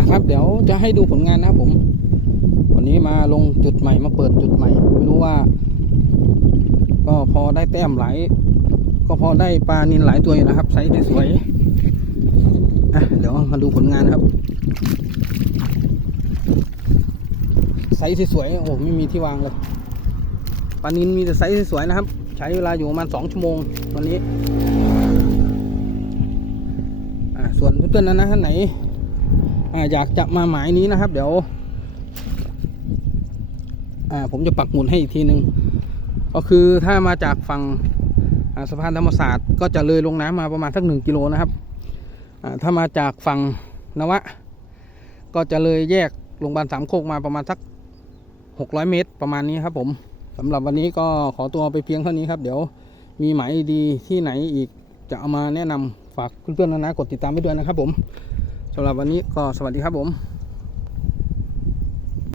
อะครับ เดี๋ยวจะให้ดูผลงานนะผม วันนี้มาลงจุดใหม่มาเปิดจุดใหม่ ไม่รู้ว่า ก็พอได้แต้มหลายก็พอได้ปลานินหลายตัวอยู่นะครับไซส์สวยๆอะเดี๋ยวมาดูผลงานครับไซส์สวยๆโอ้ไม่มีที่วางเลยปลานินมีแต่ไซส์สวยๆนะครับ ใช้เวลาอยู่ประมาณสองชั่วโมงวันนี้อ่าส่วนเพื่อนๆนะนะท่านไหน อยากจะมาหมายนี้นะครับ เดี๋ยวผมจะปักหมุดให้อีกทีหนึ่งก็คือถ้ามาจากฝั่งสะพานธรรมศาสตร์ก็จะเลยลงน้ำมาประมาณสักหนึ่งกิโลนะครับถ้ามาจากฝั่งนวะ ก็จะเลยแยกโรงพยาบาลสามโคกมาประมาณสักหกร้อยเมตรประมาณนี้ครับผมสำหรับวันนี้ก็ขอตัวไปเพียงเท่านี้ครับ เดี๋ยวมีหมายดีที่ไหนอีกจะเอามาแนะนำฝากเพื่อนๆนะนะกดติดตามไว้ด้วยนะครับผมำหรับวันนี้ก็สวัสดีครับผม